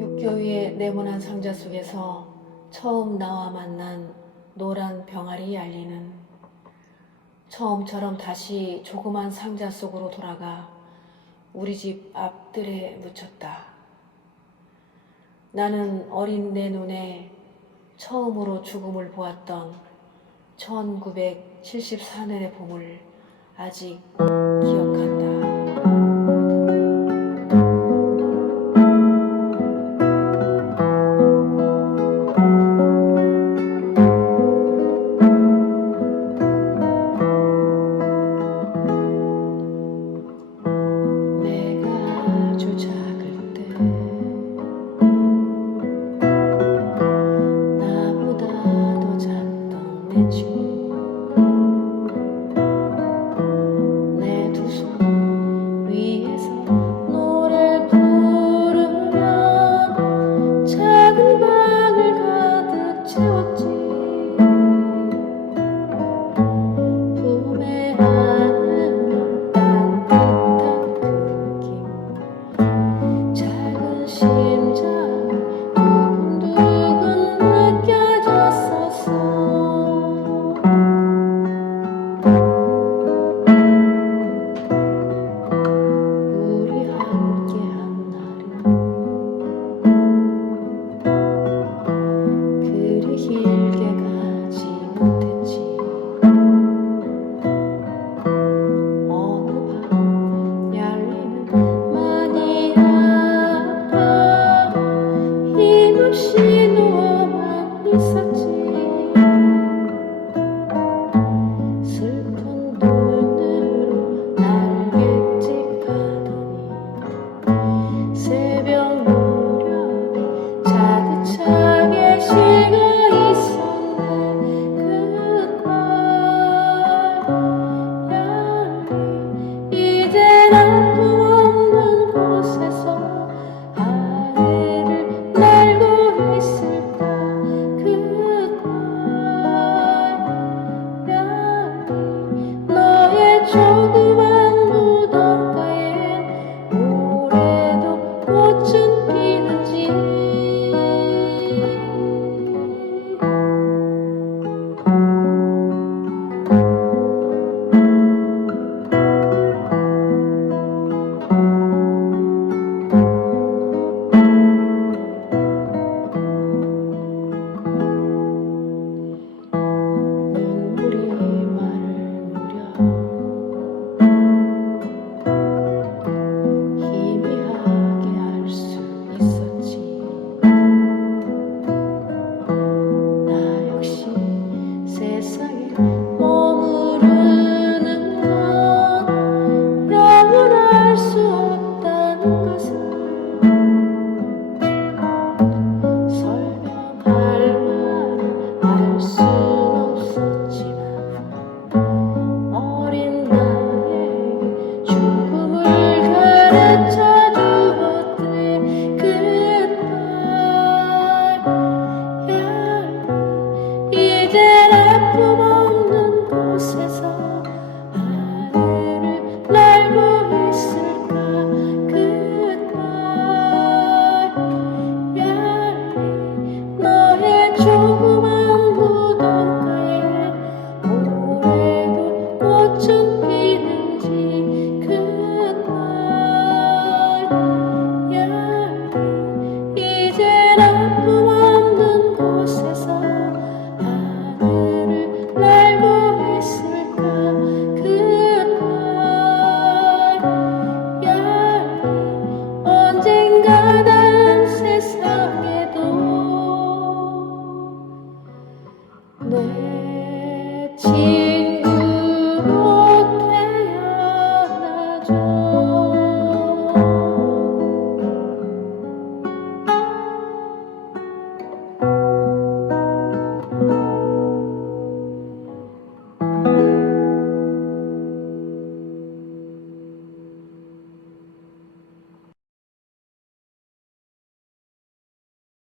육교위의 네모난 상자 속에서 처음 나와 만난 노란 병아리 알리는 처음처럼 다시 조그만 상자 속으로 돌아가 우리 집 앞뜰에 묻혔다. 나는 어린 내 눈에 처음으로 죽음을 보았던 1974년의 봄을 아직 기억한다. 出场。 내 집.